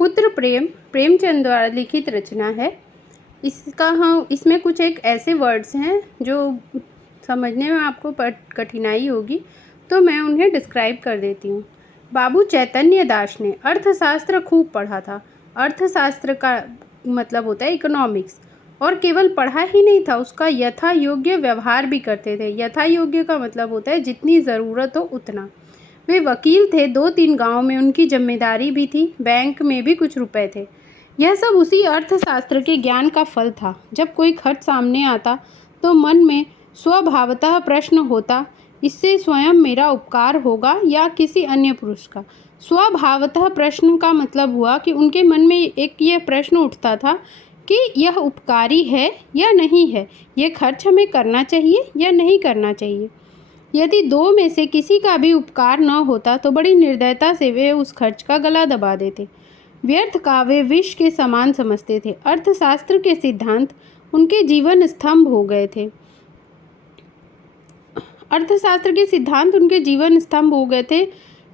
पुत्र प्रेम प्रेमचंद द्वारा लिखित रचना है। इसमें कुछ एक ऐसे वर्ड्स हैं जो समझने में आपको कठिनाई होगी, तो मैं उन्हें डिस्क्राइब कर देती हूँ। बाबू चैतन्य दास ने अर्थशास्त्र खूब पढ़ा था। अर्थशास्त्र का मतलब होता है इकोनॉमिक्स, और केवल पढ़ा ही नहीं था, उसका यथा योग्य व्यवहार भी करते थे। यथा योग्य का मतलब होता है जितनी ज़रूरत हो उतना। वे वकील थे, 2-3 गांव में उनकी जिम्मेदारी भी थी, बैंक में भी कुछ रुपए थे। यह सब उसी अर्थशास्त्र के ज्ञान का फल था। जब कोई खर्च सामने आता तो मन में स्वभावतः प्रश्न होता, इससे स्वयं मेरा उपकार होगा या किसी अन्य पुरुष का। स्वभावतः प्रश्न का मतलब हुआ कि उनके मन में एक यह प्रश्न उठता था कि यह उपकारी है या नहीं है, यह खर्च हमें करना चाहिए या नहीं करना चाहिए। यदि दो में से किसी का भी उपकार न होता तो बड़ी निर्दयता से वे उस खर्च का गला दबा देते। व्यर्थ का वे विष के समान समझते थे। अर्थशास्त्र के सिद्धांत उनके जीवन स्तंभ हो गए थे। अर्थशास्त्र के सिद्धांत उनके जीवन स्तंभ हो गए थे।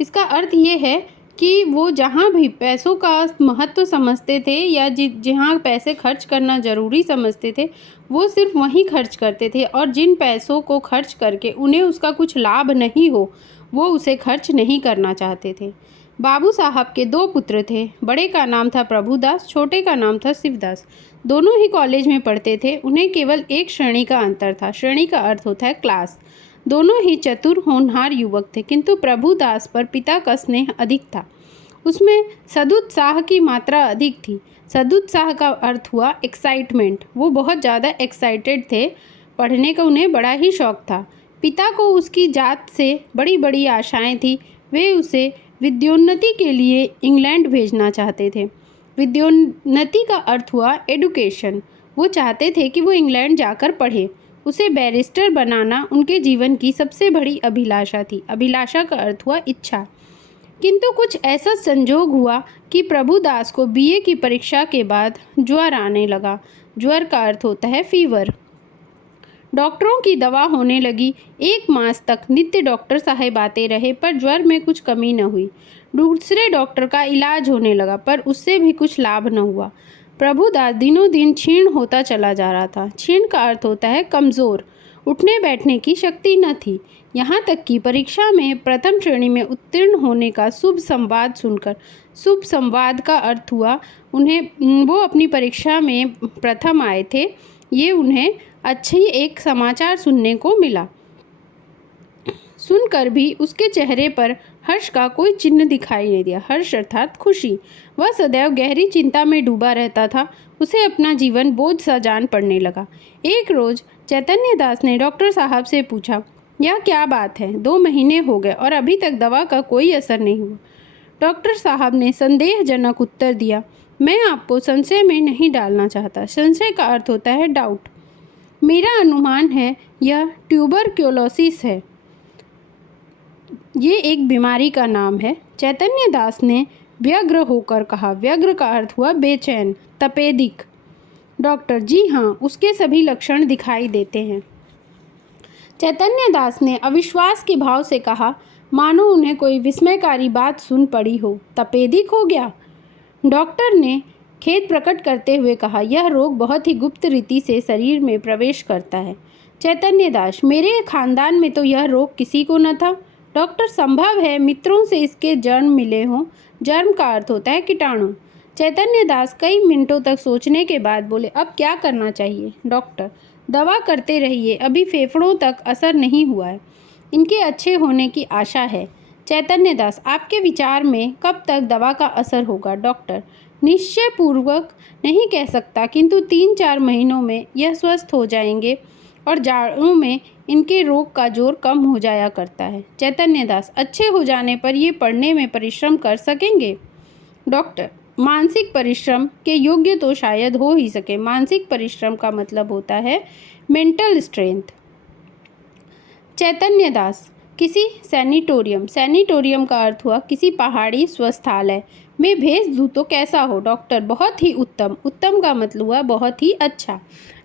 इसका अर्थ ये है कि वो जहाँ भी पैसों का महत्व समझते थे या जहाँ पैसे खर्च करना ज़रूरी समझते थे, वो सिर्फ वहीं खर्च करते थे, और जिन पैसों को खर्च करके उन्हें उसका कुछ लाभ नहीं हो, वो उसे खर्च नहीं करना चाहते थे। बाबू साहब के 2 पुत्र थे। बड़े का नाम था प्रभुदास, छोटे का नाम था शिवदास। दोनों ही कॉलेज में पढ़ते थे। उन्हें केवल एक श्रेणी का अंतर था। श्रेणी का अर्थ होता है क्लास। दोनों ही चतुर होनहार युवक थे, किंतु प्रभुदास पर पिता का स्नेह अधिक था। उसमें सदुत्साह की मात्रा अधिक थी। सदुत्साह का अर्थ हुआ एक्साइटमेंट। वो बहुत ज़्यादा एक्साइटेड थे, पढ़ने का उन्हें बड़ा ही शौक था। पिता को उसकी जात से बड़ी बड़ी आशाएं थी। वे उसे विद्योन्नति के लिए इंग्लैंड भेजना चाहते थे। विद्योन्नति का अर्थ हुआ एडुकेशन। वो चाहते थे कि वो इंग्लैंड जाकर पढ़े। उसे बैरिस्टर बनाना उनके जीवन की सबसे बड़ी अभिलाषा थी। अभिलाषा का अर्थ हुआ इच्छा। किंतु कुछ ऐसा संजोग हुआ कि प्रभुदास को बीए की परीक्षा के बाद ज्वर आने लगा। ज्वर का अर्थ होता है फीवर। डॉक्टरों की दवा होने लगी। 1 मास तक नित्य डॉक्टर साहब आते रहे, पर ज्वर में कुछ कमी न हुई। दूसरे डॉक्टर का इलाज होने लगा, पर उससे भी कुछ लाभ न हुआ। प्रभुदास दिनों दिन क्षीण होता चला जा रहा था। क्षीण का अर्थ होता है कमज़ोर। उठने बैठने की शक्ति न थी। यहाँ तक कि परीक्षा में प्रथम श्रेणी में उत्तीर्ण होने का शुभ संवाद सुनकर, शुभ संवाद का अर्थ हुआ वो अपनी परीक्षा में प्रथम आए थे, ये उन्हें अच्छी एक समाचार सुनने को मिला। सुनकर भी उसके चेहरे पर हर्ष का कोई चिन्ह दिखाई नहीं दिया। हर्ष अर्थात खुशी। वह सदैव गहरी चिंता में डूबा रहता था। उसे अपना जीवन बोझ सा जान पड़ने लगा। एक रोज चैतन्य दास ने डॉक्टर साहब से पूछा, यह क्या बात है? 2 महीने हो गए और अभी तक दवा का कोई असर नहीं हुआ। डॉक्टर साहब ने संदेहजनक उत्तर दिया, मैं आपको संशय में नहीं डालना चाहता। संशय का अर्थ होता है डाउट। मेरा अनुमान है यह ट्यूबरक्लोसिस है। ये एक बीमारी का नाम है। चैतन्य दास ने व्यग्र होकर कहा। व्यग्र का अर्थ हुआ बेचैन, तपेदिक। डॉक्टर, जी हाँ, उसके सभी लक्षण दिखाई देते हैं। चैतन्य दास ने अविश्वास के भाव से कहा, मानो उन्हें कोई विस्मयकारी बात सुन पड़ी हो। तपेदिक हो गया? डॉक्टर ने खेद प्रकट करते हुए कहा, यह रोग बहुत ही गुप्त रीति से शरीर में प्रवेश करता है। चैतन्य दास, मेरे खानदान में तो यह रोग किसी को न था। डॉक्टर, संभव है मित्रों से इसके जर्म मिले हों। जर्म का अर्थ होता है कीटाणु। चैतन्य दास कई मिनटों तक सोचने के बाद बोले, अब क्या करना चाहिए? डॉक्टर, दवा करते रहिए, अभी फेफड़ों तक असर नहीं हुआ है, इनके अच्छे होने की आशा है। चैतन्य दास, आपके विचार में कब तक दवा का असर होगा? डॉक्टर, निश्चय पूर्वक नहीं कह सकता, किंतु 3-4 महीनों में यह स्वस्थ हो जाएंगे और जाड़ों में इनके रोग का जोर कम हो जाया करता है। चैतन्य दास, अच्छे हो जाने पर ये पढ़ने में परिश्रम कर सकेंगे? डॉक्टर, मानसिक परिश्रम के योग्य तो शायद हो ही सके। मानसिक परिश्रम का मतलब होता है मेंटल स्ट्रेंथ। चैतन्य दास, किसी सैनिटोरियम, सैनिटोरियम का अर्थ हुआ किसी पहाड़ी स्वस्थालय में भेज दूँ तो कैसा हो? डॉक्टर, बहुत ही उत्तम। उत्तम का मतलब हुआ बहुत ही अच्छा।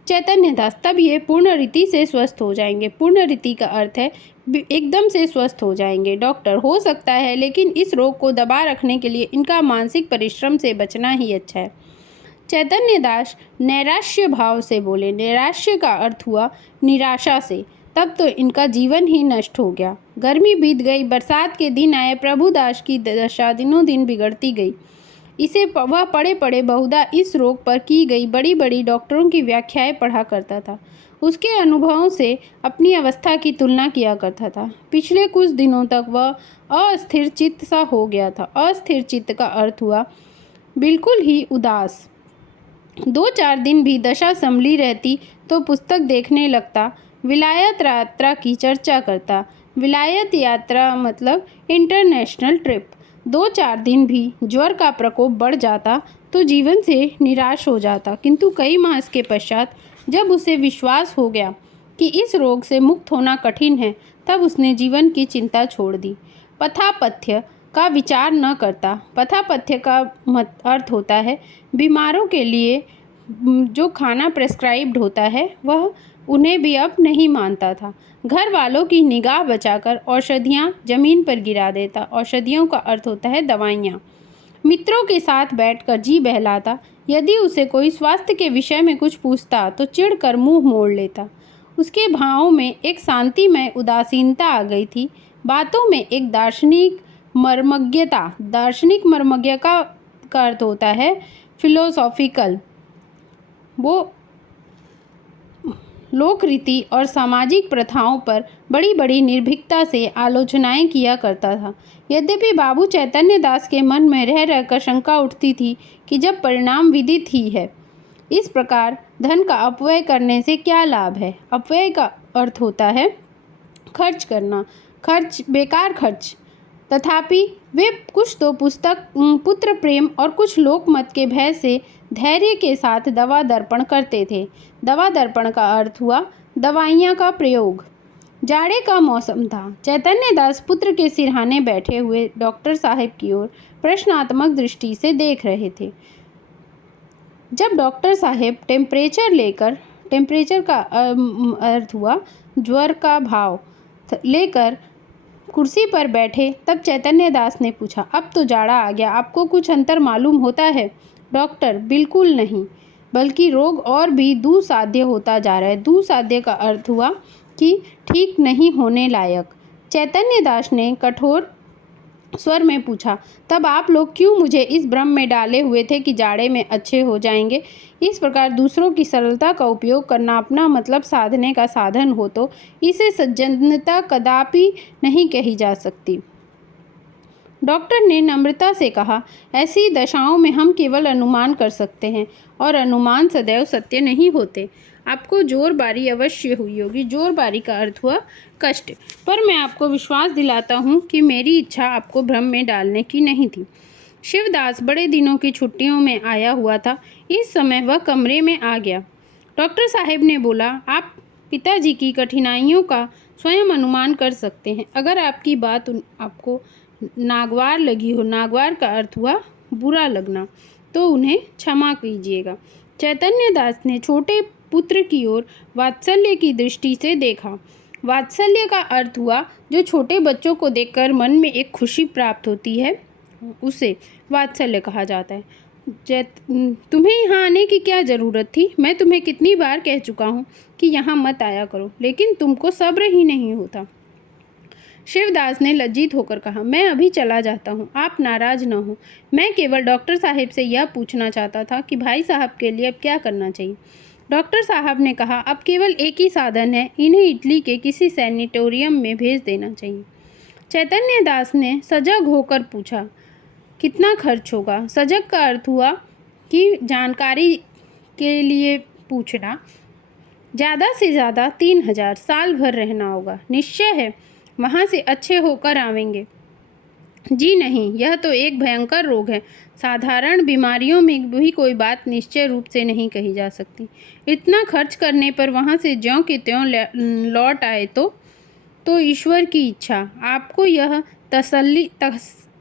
चैतन्य दास, तब ये पूर्ण रीति से स्वस्थ हो जाएंगे। पूर्ण रीति का अर्थ है एकदम से स्वस्थ हो जाएंगे। डॉक्टर, हो सकता है, लेकिन इस रोग को दबा रखने के लिए इनका मानसिक परिश्रम से बचना ही अच्छा है। चैतन्य दास नैराश्य भाव से बोले। नैराश्य का अर्थ हुआ निराशा से। तब तो इनका जीवन ही नष्ट हो गया। गर्मी बीत गई, बरसात के दिन आए। प्रभुदास की दशा दिनों दिन बिगड़ती गई। इसे वह पड़े पड़े बहुधा इस रोग पर की गई बड़ी बड़ी डॉक्टरों की व्याख्याएं पढ़ा करता था। उसके अनुभवों से अपनी अवस्था की तुलना किया करता था। पिछले कुछ दिनों तक वह अस्थिर चित्त सा हो गया था। अस्थिर चित्त का अर्थ हुआ बिल्कुल ही उदास। 2-4 दिन भी दशा संभली रहती तो पुस्तक देखने लगता, विलायत यात्रा की चर्चा करता। विलायत यात्रा मतलब इंटरनेशनल ट्रिप। 2-4 दिन भी ज्वर का प्रकोप बढ़ जाता तो जीवन से निराश हो जाता, किंतु कई मास के पश्चात जब उसे विश्वास हो गया कि इस रोग से मुक्त होना कठिन है, तब उसने जीवन की चिंता छोड़ दी। पथापथ्य का विचार न करता। पथापथ्य का अर्थ होता है बीमारों के लिए जो खाना प्रेस्क्राइब्ड होता है वह उन्हें भी अब नहीं मानता था। घर वालों की निगाह बचाकर औषधियाँ जमीन पर गिरा देता। औषधियों का अर्थ होता है दवाइयाँ। मित्रों के साथ बैठकर जी बहलाता। यदि उसे कोई स्वास्थ्य के विषय में कुछ पूछता तो चिढ़कर मुंह मोड़ लेता। उसके भावों में एक शांतिमय उदासीनता आ गई थी। बातों में एक दार्शनिक मर्मज्ञता। दार्शनिक मर्मज्ञ का अर्थ होता है फिलोसॉफिकल। वो लोक रीति और सामाजिक प्रथाओं पर बड़ी बड़ी निर्भीकता से आलोचनाएं किया करता था। यद्यपि बाबू चैतन्य दास के मन में रह रहकर शंका उठती थी कि जब परिणाम विदित ही है, इस प्रकार धन का अपव्यय करने से क्या लाभ है। अपव्यय का अर्थ होता है खर्च करना, खर्च, बेकार खर्च। तथापि वे कुछ तो पुत्र प्रेम और कुछ लोकमत के भय से धैर्य के साथ दवा दर्पण करते थे। दवा दर्पण का अर्थ हुआ दवाइयाँ का प्रयोग। जाड़े का मौसम था। चैतन्य दास पुत्र के सिरहाने बैठे हुए डॉक्टर साहब की ओर प्रश्नात्मक दृष्टि से देख रहे थे। जब डॉक्टर साहब टेम्परेचर का अर्थ हुआ ज्वर का भाव लेकर कुर्सी पर बैठे, तब चैतन्य दास ने पूछा, अब तो जाड़ा आ गया, आपको कुछ अंतर मालूम होता है? डॉक्टर, बिल्कुल नहीं, बल्कि रोग और भी दुस्साध्य होता जा रहा है। दुस्साध्य का अर्थ हुआ कि ठीक नहीं होने लायक। चैतन्य दास ने कठोर स्वर में पूछा, तब आप लोग क्यों मुझे इस भ्रम में डाले हुए थे कि जाड़े में अच्छे हो जाएंगे? इस प्रकार दूसरों की सरलता का उपयोग करना अपना मतलब साधने का साधन हो तो इसे सज्जनता कदापि नहीं कही जा सकती। डॉक्टर ने नम्रता से कहा, ऐसी दशाओं में हम केवल अनुमान कर सकते हैं और अनुमान सदैव सत्य नहीं होते। आपको जोरबारी अवश्य हुई होगी। जोरबारी का अर्थ हुआ कष्ट। पर मैं आपको विश्वास दिलाता हूँ कि मेरी इच्छा आपको भ्रम में डालने की नहीं थी। शिवदास बड़े दिनों की छुट्टियों में आया हुआ था। इस समय वह कमरे में आ गया। डॉक्टर साहब ने बोला, आप पिताजी की कठिनाइयों का स्वयं अनुमान कर सकते हैं। अगर आपकी बात आपको नागवार लगी हो, नागवार का अर्थ हुआ बुरा लगना, तो उन्हें क्षमा कीजिएगा। चैतन्य दास ने छोटे पुत्र की ओर वात्सल्य की दृष्टि से देखा। वात्सल्य का अर्थ हुआ जो छोटे बच्चों को देखकर मन में एक खुशी प्राप्त होती है, उसे वात्सल्य कहा जाता है। तुम्हें यहाँ आने की क्या ज़रूरत थी? मैं तुम्हें कितनी बार कह चुका हूँ कि यहाँ मत आया करो, लेकिन तुमको सब्र ही नहीं होता। शिवदास ने लज्जित होकर कहा, मैं अभी चला जाता हूँ, आप नाराज न हो। मैं केवल डॉक्टर साहब से यह पूछना चाहता था कि भाई साहब के लिए अब क्या करना चाहिए। डॉक्टर साहब ने कहा, अब केवल एक ही साधन है, इन्हें इटली के किसी सैनिटोरियम में भेज देना चाहिए। चैतन्य दास ने सजग होकर पूछा, कितना खर्च होगा? सजग का अर्थ हुआ कि जानकारी के लिए पूछना। ज़्यादा से ज़्यादा 3000, साल भर रहना होगा। निश्चय है वहाँ से अच्छे होकर आवेंगे? जी नहीं, यह तो एक भयंकर रोग है। साधारण बीमारियों में भी कोई बात निश्चय रूप से नहीं कही जा सकती। इतना खर्च करने पर वहाँ से ज्यों के त्यों लौट आए तो ईश्वर की इच्छा। आपको यह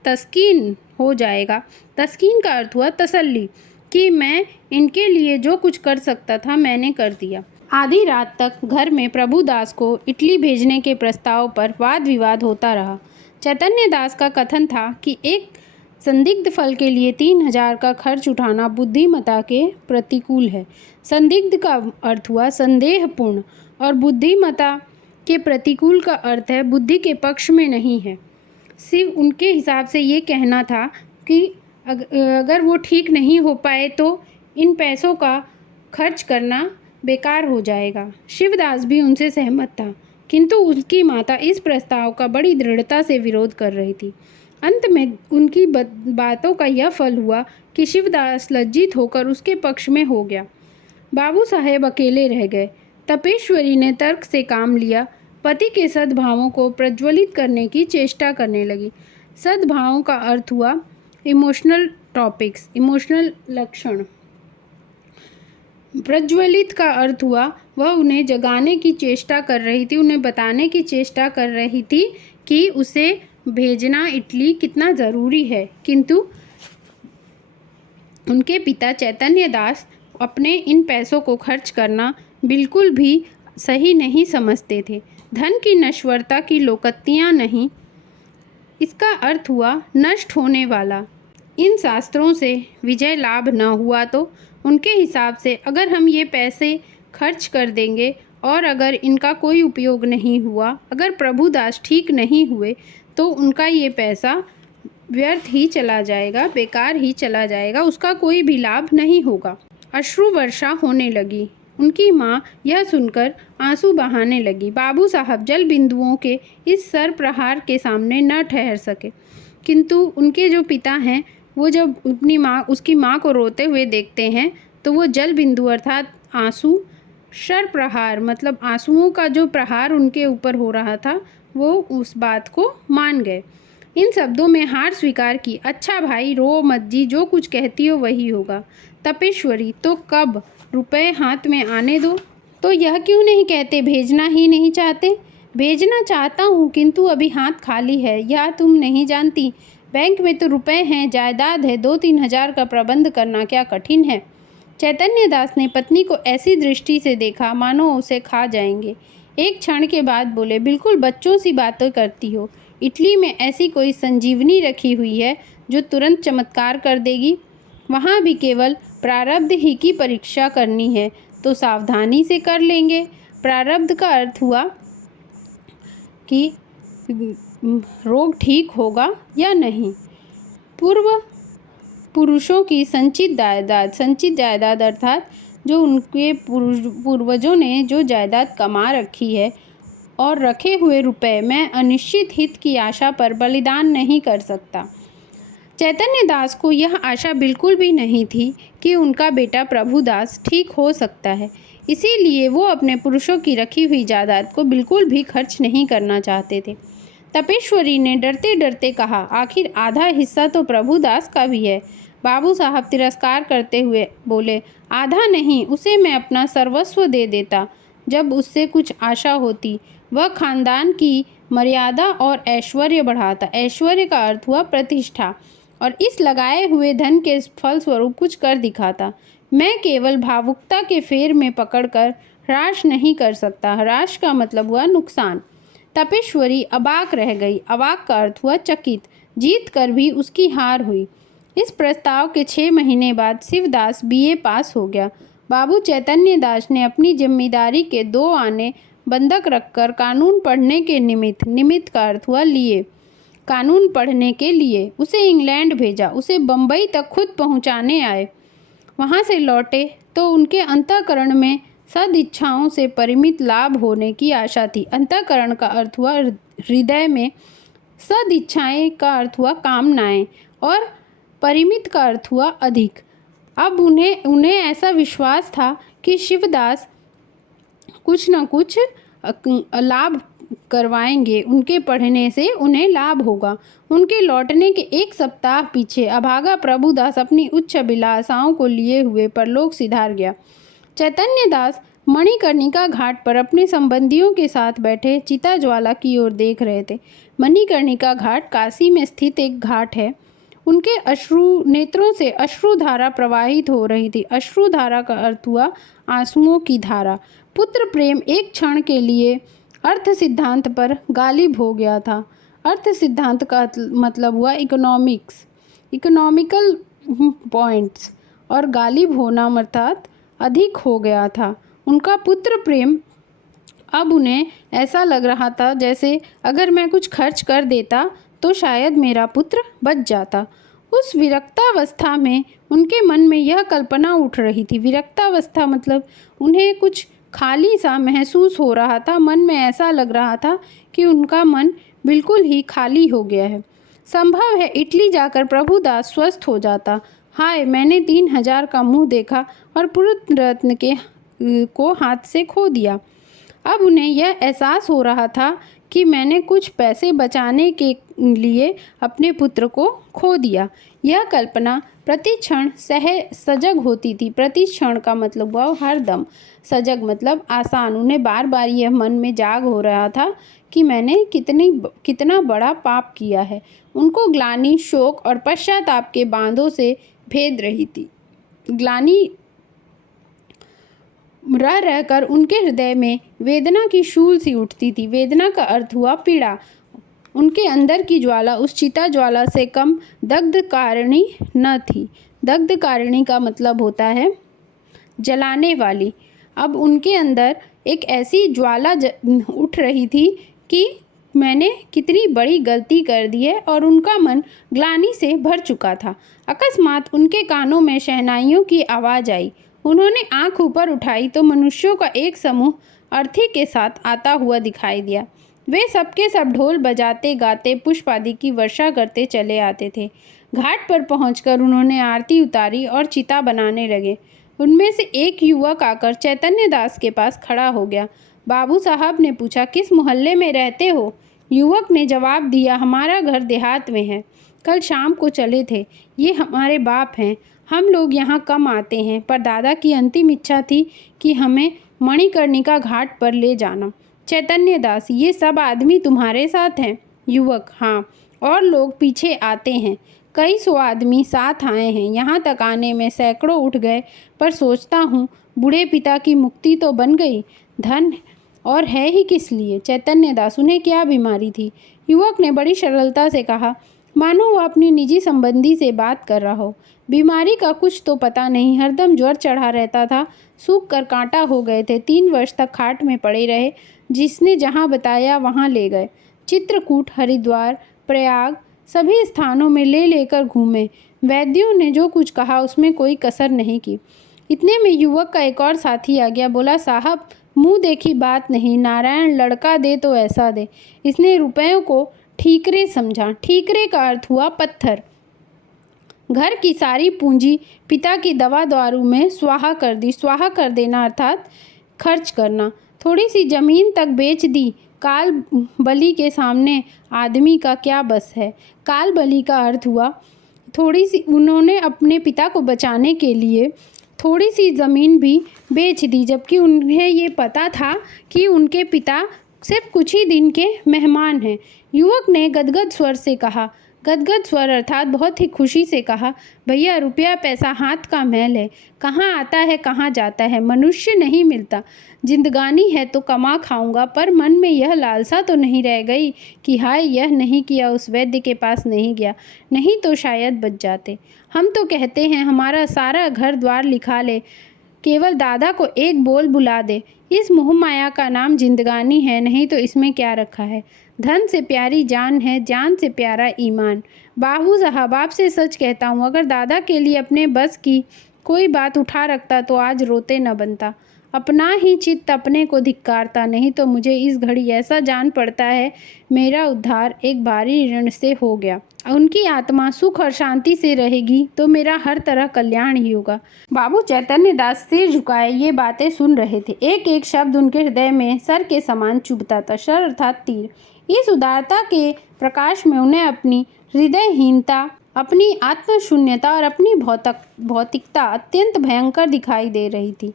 तस्कीन हो जाएगा। तस्कीन का अर्थ हुआ तसल्ली। कि मैं इनके लिए जो कुछ कर सकता था मैंने कर दिया। आधी रात तक घर में प्रभुदास को इटली भेजने के प्रस्ताव पर वाद विवाद होता रहा। चैतन्य दास का कथन था कि एक संदिग्ध फल के लिए 3000 का खर्च उठाना बुद्धिमता के प्रतिकूल है। संदिग्ध का अर्थ हुआ संदेहपूर्ण और बुद्धिमता के प्रतिकूल का अर्थ है बुद्धि के पक्ष में नहीं है। सिर्फ उनके हिसाब से ये कहना था कि अगर वो ठीक नहीं हो पाए तो इन पैसों का खर्च करना बेकार हो जाएगा। शिवदास भी उनसे सहमत था, किंतु उनकी माता इस प्रस्ताव का बड़ी दृढ़ता से विरोध कर रही थी। अंत में उनकी बातों का यह फल हुआ कि शिवदास लज्जित होकर उसके पक्ष में हो गया। बाबू साहेब अकेले रह गए। तपेश्वरी ने तर्क से काम लिया। पति के सद्भावों को प्रज्वलित करने की चेष्टा करने लगी। सद्भावों का अर्थ हुआ इमोशनल टॉपिक्स, इमोशनल लक्षण। प्रज्वलित का अर्थ हुआ वह उन्हें जगाने की चेष्टा कर रही थी, उन्हें बताने की चेष्टा कर रही थी कि उसे भेजना इटली कितना ज़रूरी है। किंतु उनके पिता चैतन्य दास अपने इन पैसों को खर्च करना बिल्कुल भी सही नहीं समझते थे। धन की नश्वरता की लोकोक्तियाँ नहीं, इसका अर्थ हुआ नष्ट होने वाला। इन शास्त्रों से विजय लाभ न हुआ तो उनके हिसाब से अगर हम ये पैसे खर्च कर देंगे और अगर इनका कोई उपयोग नहीं हुआ, अगर प्रभुदास ठीक नहीं हुए तो उनका ये पैसा व्यर्थ ही चला जाएगा, बेकार ही चला जाएगा, उसका कोई भी लाभ नहीं होगा। अश्रु वर्षा होने लगी। उनकी माँ यह सुनकर आंसू बहाने लगी। बाबू साहब जल बिंदुओं के इस सर प्रहार के सामने न ठहर सके, किंतु उनके जो पिता हैं वो जब उसकी माँ को रोते हुए देखते हैं तो वो जल बिंदु अर्थात आंसू, शर प्रहार मतलब आंसुओं का जो प्रहार उनके ऊपर हो रहा था, वो उस बात को मान गए। इन शब्दों में हार स्वीकार की। अच्छा भाई रो मत जी, जो कुछ कहती हो वही होगा। तपेश्वरी तो कब रुपए हाथ में आने दो। तो यह क्यों नहीं कहते भेजना ही नहीं चाहते? भेजना चाहता हूँ किंतु अभी हाथ खाली है, यह तुम नहीं जानती। बैंक में तो रुपए हैं, जायदाद है, 2-3 हज़ार का प्रबंध करना क्या कठिन है। चैतन्य दास ने पत्नी को ऐसी दृष्टि से देखा मानो उसे खा जाएंगे। एक क्षण के बाद बोले, बिल्कुल बच्चों सी बातें करती हो। इटली में ऐसी कोई संजीवनी रखी हुई है जो तुरंत चमत्कार कर देगी? वहाँ भी केवल प्रारब्ध ही की परीक्षा करनी है तो सावधानी से कर लेंगे। प्रारब्ध का अर्थ हुआ कि रोग ठीक होगा या नहीं। पूर्व पुरुषों की संचित जायदाद अर्थात जो उनके पूर्वजों ने जो जायदाद कमा रखी है और रखे हुए रुपए मैं अनिश्चित हित की आशा पर बलिदान नहीं कर सकता। चैतन्य दास को यह आशा बिल्कुल भी नहीं थी कि उनका बेटा प्रभुदास ठीक हो सकता है, इसीलिए वो अपने पुरुषों की रखी हुई जायदाद को बिल्कुल भी खर्च नहीं करना चाहते थे। तपेश्वरी ने डरते डरते कहा, आखिर आधा हिस्सा तो प्रभुदास का भी है। बाबू साहब तिरस्कार करते हुए बोले, आधा नहीं, उसे मैं अपना सर्वस्व दे देता जब उससे कुछ आशा होती। वह खानदान की मर्यादा और ऐश्वर्य बढ़ाता। ऐश्वर्य का अर्थ हुआ प्रतिष्ठा, और इस लगाए हुए धन के फलस्वरूप कुछ कर दिखाता। मैं केवल भावुकता के फेर में पकड़कर ह्रास नहीं कर सकता। ह्रास का मतलब हुआ नुकसान। तपेश्वरी अबाक रह गई। अबाक का अर्थ हुआ चकित। जीत कर भी उसकी हार हुई। इस प्रस्ताव के 6 महीने बाद शिवदास BA पास हो गया। बाबू चैतन्य दास ने अपनी जिम्मेदारी के 2 आने बंधक रखकर कानून पढ़ने के निमित्त का अर्थ हुआ लिए, कानून पढ़ने के लिए उसे इंग्लैंड भेजा। उसे बम्बई तक खुद पहुंचाने आए। वहां से लौटे तो उनके अंतःकरण में सदिच्छाओं से परिमित लाभ होने की आशा थी। अंतःकरण का अर्थ हुआ हृदय में, सदिच्छाएं का अर्थ हुआ कामनाएं, और परिमित का अर्थ हुआ अधिक। अब उन्हें ऐसा विश्वास था कि शिवदास कुछ न कुछ लाभ करवाएंगे, उनके पढ़ने से उन्हें लाभ होगा। उनके लौटने के 1 सप्ताह पीछे अभागा प्रभुदास अपनी उच्च अभिलाषाओं को लिए हुए परलोक सिधार गया। चैतन्य दास मणिकर्णिका घाट पर अपने संबंधियों के साथ बैठे चिता ज्वाला की ओर देख रहे थे। मणिकर्णिका घाट काशी में स्थित एक घाट है। उनके नेत्रों से अश्रुधारा प्रवाहित हो रही थी। अश्रुधारा का अर्थ हुआ आंसुओं की धारा। पुत्र प्रेम एक क्षण के लिए अर्थ सिद्धांत पर गालिब हो गया था। अर्थ सिद्धांत का मतलब हुआ इकोनॉमिकल पॉइंट्स, और गालिब होना अर्थात अधिक हो गया था। उनका पुत्र प्रेम, अब उन्हें ऐसा लग रहा था जैसे अगर मैं कुछ खर्च कर देता तो शायद मेरा पुत्र बच जाता। उस विरक्तावस्था में उनके मन में यह कल्पना उठ रही थी। विरक्तावस्था मतलब उन्हें कुछ खाली सा महसूस हो रहा था। मन में ऐसा लग रहा था कि उनका मन बिल्कुल ही खाली हो गया है। संभव है इटली जाकर प्रभुदास स्वस्थ हो जाता। हाय, मैंने 3000 का मुंह देखा और पुत्र रत्न को हाथ से खो दिया। अब उन्हें यह एहसास हो रहा था कि मैंने कुछ पैसे बचाने के लिए अपने पुत्र को खो दिया। यह कल्पना प्रतिक्षण सजग होती थी। प्रतिक्षण का मतलब हुआ हर दम, सजग मतलब आसान। उन्हें बार बार यह मन में जाग हो रहा था कि मैंने कितना बड़ा पाप किया है। उनको ग्लानि, शोक और पश्चाताप के बांधों से भेद रही थी। ग्लानि रह रहकर उनके हृदय में वेदना की शूल सी उठती थी। वेदना का अर्थ हुआ पीड़ा। उनके अंदर की ज्वाला उस चिता ज्वाला से कम दग्धकारिणी न थी। दग्धकारिणी का मतलब होता है जलाने वाली। अब उनके अंदर एक ऐसी ज्वाला उठ रही थी कि मैंने कितनी बड़ी गलती कर दी है, और उनका मन ग्लानि से भर चुका था। अकस्मात उनके कानों में शहनाइयों की आवाज़ आई। उन्होंने आंख ऊपर उठाई तो मनुष्यों का एक समूह अर्थी के साथ आता हुआ दिखाई दिया। वे सबके सब ढोल बजाते गाते पुष्प आदि की वर्षा करते चले आते थे। घाट पर पहुंचकर उन्होंने आरती उतारी और चिता बनाने लगे। उनमें से एक युवक आकर चैतन्य दास के पास खड़ा हो गया। बाबू साहब ने पूछा, किस मोहल्ले में रहते हो? युवक ने जवाब दिया, हमारा घर देहात में है। कल शाम को चले थे। ये हमारे बाप हैं। हम लोग यहाँ कम आते हैं, पर दादा की अंतिम इच्छा थी कि हमें मणिकर्णिका घाट पर ले जाना। चैतन्य दास, ये सब आदमी तुम्हारे साथ हैं? युवक, हाँ, और लोग पीछे आते हैं। कई 100 आदमी साथ आए हैं। यहाँ तक आने में सैकड़ों उठ गए, पर सोचता हूँ बूढ़े पिता की मुक्ति तो बन गई। धन और है ही किस लिए? चैतन्य दास, उन्हें क्या बीमारी थी? युवक ने बड़ी सरलता से कहा, मानो वो अपनी निजी संबंधी से बात कर रहा हो। बीमारी का कुछ तो पता नहीं, हरदम ज्वर चढ़ा रहता था, सूख कर कांटा हो गए थे। 3 वर्ष तक खाट में पड़े रहे। जिसने जहाँ बताया वहाँ ले गए। चित्रकूट, हरिद्वार, प्रयाग, सभी स्थानों में ले लेकर घूमे। वैद्यों ने जो कुछ कहा उसमें कोई कसर नहीं की। इतने में युवक का एक और साथी आ गया। बोला, साहब, मुँह देखी बात नहीं, नारायण लड़का दे तो ऐसा दे। इसने रुपयों को ठीकरे समझा। ठीकरे का अर्थ हुआ पत्थर। घर की सारी पूंजी पिता की दवा दारू में स्वाहा कर दी। स्वाहा कर देना अर्थात खर्च करना। थोड़ी सी ज़मीन तक बेच दी। काल बलि के सामने आदमी का क्या बस है। काल बलि का अर्थ हुआ थोड़ी सी। उन्होंने अपने पिता को बचाने के लिए थोड़ी सी ज़मीन भी बेच दी, जबकि उन्हें ये पता था कि उनके पिता सिर्फ कुछ ही दिन के मेहमान हैं। युवक ने गदगद स्वर से कहा, गदगद स्वर अर्थात बहुत ही खुशी से कहा, भैया, रुपया पैसा हाथ का मैल है, कहाँ आता है कहाँ जाता है। मनुष्य नहीं मिलता। जिंदगानी है तो कमा खाऊंगा, पर मन में यह लालसा तो नहीं रह गई कि हाय, यह नहीं किया, उस वैद्य के पास नहीं गया, नहीं तो शायद बच जाते। हम तो कहते हैं हमारा सारा घर द्वार लिखा ले, केवल दादा को एक बोल बुला दे। इस मोह माया का नाम जिंदगानी है, नहीं तो इसमें क्या रखा है। धन से प्यारी जान है, जान से प्यारा ईमान। बाबू साहब, आपसे सच कहता हूँ, अगर दादा के लिए अपने बस की कोई बात उठा रखता तो आज रोते न बनता। अपना ही चित्त अपने को धिक्कारता। नहीं तो मुझे इस घड़ी ऐसा जान पड़ता है मेरा उद्धार एक भारी ऋण से हो गया। उनकी आत्मा सुख और शांति से रहेगी तो मेरा हर तरह कल्याण ही होगा। बाबू चैतन्य दास सिर झुकाए ये बातें सुन रहे थे। एक एक शब्द उनके हृदय में सर के समान चुभता था। सर अर्थात तीर। इस उदारता के प्रकाश में उन्हें अपनी हृदयहीनता, अपनी आत्मशून्यता और अपनी भौतिकता अत्यंत भयंकर दिखाई दे रही थी।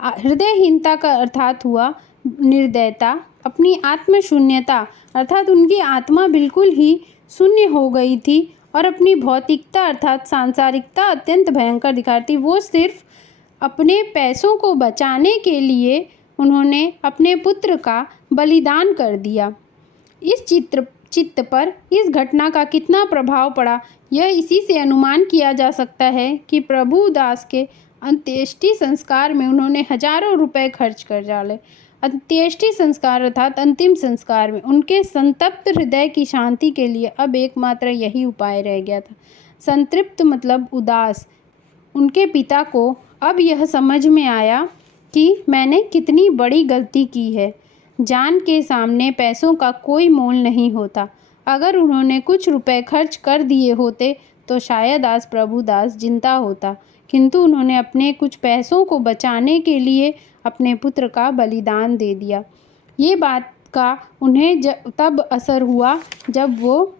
हृदयहीनता का अर्थात हुआ निर्दयता। अपनी आत्मशून्यता अर्थात उनकी आत्मा बिल्कुल ही शून्य हो गई थी और अपनी भौतिकता अर्थात सांसारिकता अत्यंत भयंकर दिखा रही थी। वो सिर्फ अपने पैसों को बचाने के लिए उन्होंने अपने पुत्र का बलिदान कर दिया। इस चित्त पर इस घटना का कितना प्रभाव पड़ा, यह इसी से अनुमान किया जा सकता है कि प्रभुदास के अंत्येष्टि संस्कार में उन्होंने हजारों रुपए खर्च कर डाले। अंत्येष्टि संस्कार अर्थात अंतिम संस्कार में उनके संतप्त हृदय की शांति के लिए अब एकमात्र यही उपाय रह गया था। संतृप्त मतलब उदास। उनके पिता को अब यह समझ में आया कि मैंने कितनी बड़ी गलती की है। जान के सामने पैसों का कोई मोल नहीं होता। अगर उन्होंने कुछ रुपए खर्च कर दिए होते तो शायद आज प्रभुदास जिंदा होता, किंतु उन्होंने अपने कुछ पैसों को बचाने के लिए अपने पुत्र का बलिदान दे दिया। ये बात का उन्हें तब असर हुआ जब वो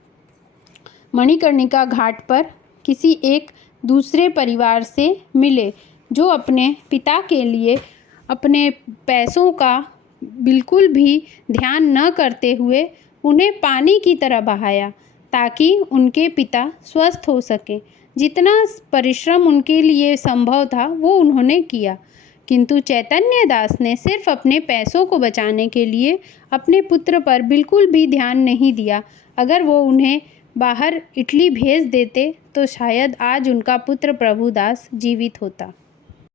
मणिकर्णिका घाट पर किसी एक दूसरे परिवार से मिले जो अपने पिता के लिए अपने पैसों का बिल्कुल भी ध्यान न करते हुए उन्हें पानी की तरह बहाया ताकि उनके पिता स्वस्थ हो सकें। जितना परिश्रम उनके लिए संभव था वो उन्होंने किया, किंतु चैतन्य दास ने सिर्फ अपने पैसों को बचाने के लिए अपने पुत्र पर बिल्कुल भी ध्यान नहीं दिया। अगर वो उन्हें बाहर इटली भेज देते तो शायद आज उनका पुत्र प्रभुदास जीवित होता।